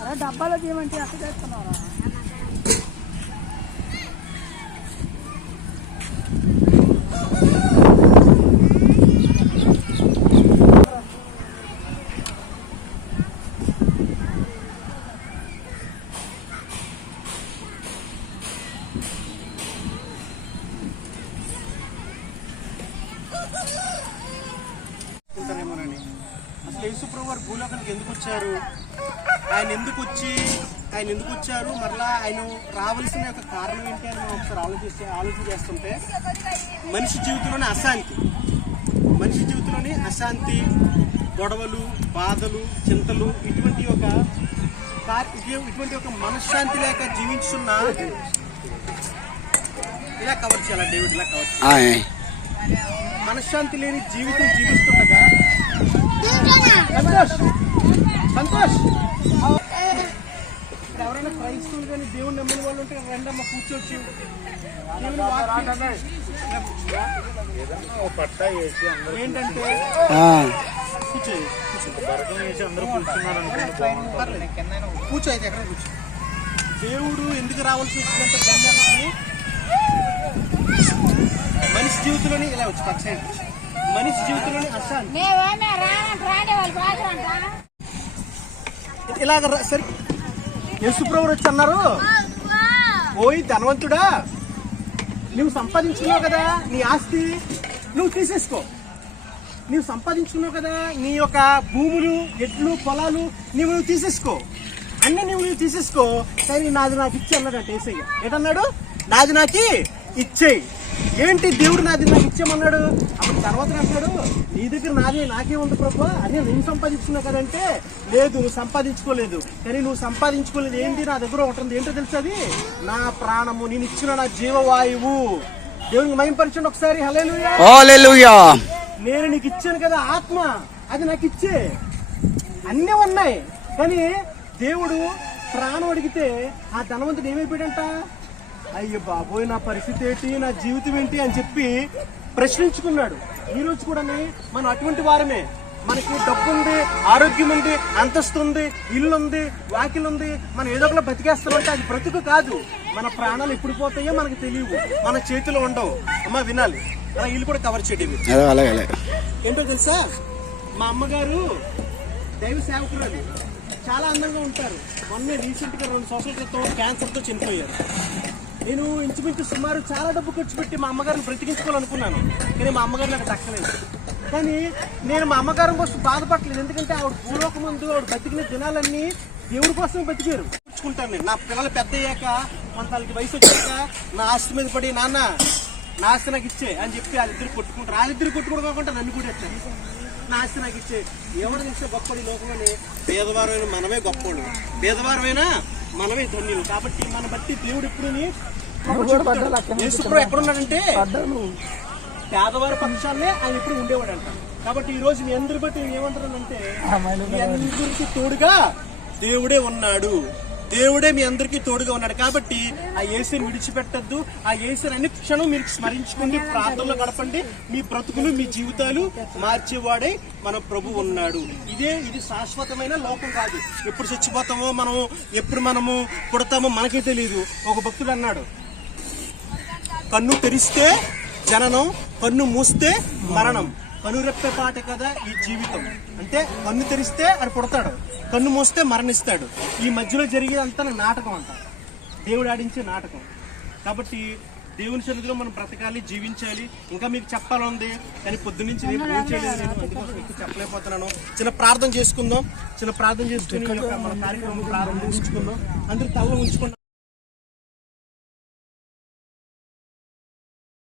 అరే డబ్బాలో తీయమంటే అక్కడ చేస్తున్నారా? అసలు యేసుప్రభు వారు భూలోకానికి ఎందుకు వచ్చారు, ఆయన ఎందుకు వచ్చారు, మరలా ఆయన రావాల్సిన యొక్క కారణం ఏంటి అని మనం ఒకసారి ఆలోచన చేస్తుంటే మనిషి జీవితంలోని అశాంతి, గొడవలు, బాధలు, చింతలు ఇటువంటి ఒక మనశ్శాంతి లేక జీవించున్న ఇలా కవర్ చేయాలి డేవిడ్, ఇలా కవర్ చేయాలి. మనశ్శాంతి లేని జీవితం జీవిస్తుండగా సంతోష్ ఎవరైనా క్రైస్తవులు కానీ దేవుని నమ్మిన వాళ్ళు ఉంటే రెండమ్మ కూర్చోవచ్చు. ఏంటంటే కూర్చో, అయితే ఎక్కడ కూర్చో. దేవుడు ఎందుకు రావాల్సి వచ్చిందంటే మనిషి జీవితంలోని ఇలా వచ్చి పక్షాన్ని మనిషి జీవితంలోని అశాంతి ఇలాగ సరే యేసుప్రభువు వచ్చి అన్నారు, ఓయ్ ధనవంతుడా, నువ్వు సంపాదించుకున్నావు కదా నీ ఆస్తి, నువ్వు తీసేసుకో. నువ్వు సంపాదించుకున్నావు కదా నీ యొక్క భూములు, ఎడ్లు, పొలాలు నువ్వు తీసేసుకో, అన్నీ నువ్వు తీసేసుకో, కానీ నాది నాకు ఇచ్చి అన్నాడంట యేసయ్య. ఏంటన్నాడు? నాది నాకు ఇచ్చేయి. ఏంటి దేవుడు నాది నాకు ఇచ్చేయమన్నాడు? అప్పుడు తర్వాత అంటాడు, నీ దగ్గర నాకే ఉంది ప్రభు, అని నేను సంపాదించుకున్నా కదంటే, లేదు నువ్వు సంపాదించుకోలేదు, కానీ నువ్వు సంపాదించుకోలేదు ఏంటి, నా దగ్గర ఒకటి ఉంది. ఏంటో తెలుసు, అది నా ప్రాణము, నేను ఇచ్చిన నా జీవవాయువు. దేవునికి మహిమపరచండి ఒకసారి. హల్లెలూయా. నేను నీకు ఇచ్చాను కదా ఆత్మ, అది నాకు ఇచ్చే. అన్నీ ఉన్నాయి, కానీ దేవుడు ప్రాణం అడిగితే ఆ ధనవంతుడు ఏమైపోయాడంట, అయ్యో బాబోయ్ నా పరిస్థితి ఏంటి, నా జీవితం ఏంటి అని చెప్పి ప్రశ్నించుకున్నాడు. ఈ రోజు కూడా మనం అటువంటి వారమే. మనకి డబ్బు ఉంది, ఆరోగ్యం ఉంది, అంతస్తు ఉంది, ఇల్లు ఉంది, వాకిలు ఉంది, మనం ఏదో ఒకలా బతికేస్తామంటే అది బ్రతుకు కాదు. మన ప్రాణాలు ఎప్పుడు పోతాయో మనకు తెలియవు, మన చేతిలో ఉండవు. అమ్మ వినాలి, అలా ఇల్లు కూడా కవర్ చేయడం. ఏంటో తెలుసా, మా అమ్మగారు దైవ సేవకురాలు, చాలా అందంగా ఉంటారు. మొన్న రీసెంట్గా 2 సంవత్సరాల క్రితం క్యాన్సర్తో చనిపోయారు. నేను ఇంచుమించు సుమారు చాలా డబ్బు ఖర్చు పెట్టి మా అమ్మగారిని బ్రతికించుకోవాలనుకున్నాను, కానీ మా అమ్మగారు నాకు దక్కలేదు. కానీ నేను మా అమ్మగారి కోసం బాధపడలేదు, ఎందుకంటే ఆవిడ భూలోకం ముందు ఆవిడ బతికిన దినాలన్నీ దేవుడి కోసం బతికారు. కూర్చుకుంటాను నేను. నా పిల్లలు పెద్ద అయ్యాక, వాళ్ళకి వయసు వచ్చాక నా ఆస్తి మీద పడి, నాన్న నా ఆస్తి నాకు ఇచ్చే అని చెప్పి వాళ్ళిద్దరు కొట్టుకుంటారు. వాళ్ళిద్దరు కొట్టుకోకుండా నన్ను కూడా ఇచ్చాను, నా ఆస్తి నాకు ఇచ్చే. ఎవరు తెలిసే గొప్పడి లోకంలోనే పేదవారమైన మనమే గొప్పవాళ్ళు, పేదవారమైనా మనమే ధన్యులు. కాబట్టి మన బట్టి దేవుడు ఎప్పుడు యేసుప్రభువు ఎక్కడున్నాడంటే పేదవారి పక్షాలనే ఆయన ఎప్పుడు ఉండేవాడు అంట. కాబట్టి ఈ రోజు మీ అందరి బట్టి ఏమంటారంటే, మీ అందరికీ తోడుగా దేవుడే ఉన్నాడు, దేవుడే మీ అందరికీ తోడుగా ఉన్నాడు. కాబట్టి ఆ యేసుని విడిచిపెట్టద్దు, ఆ యేసుని అన్ని క్షణం మీరు స్మరించుకుని ప్రార్థనలో గడపండి. మీ బ్రతుకులు, మీ జీవితాలు మార్చేవాడే మన ప్రభు ఉన్నాడు. ఇది శాశ్వతమైన లోకం కాదు. ఎప్పుడు చచ్చిపోతామో, ఎప్పుడు మనము పుడతామో మనకే తెలియదు. ఒక భక్తుడు అన్నాడు, కన్ను తెరిస్తే జననం, కన్ను మూస్తే మరణం. కనురెప్పే పాట కదా ఈ జీవితం. అంటే కన్ను తెరిస్తే అది పుడతాడు, కన్ను మూస్తే మరణిస్తాడు. ఈ మధ్యలో జరిగేదంతా నాటకం అంట, దేవుడు ఆడించే నాటకం. కాబట్టి దేవుని సన్నిధిలో మనం బ్రతకాలి, జీవించాలి. ఇంకా మీకు చెప్పాలంది, కానీ పొద్దున్నుంచి నేను ఫోన్ చేయలేదు, నేను అందుకోసం ఎక్కువ చెప్పలేకపోతున్నాను. చిన్న ప్రార్థన చేసుకుందాం, చిన్న ప్రార్థన చేసుకుని మన కార్యక్రమం ప్రారంభించుకుందాం. అందరూ తల ఉంచుకుందాం.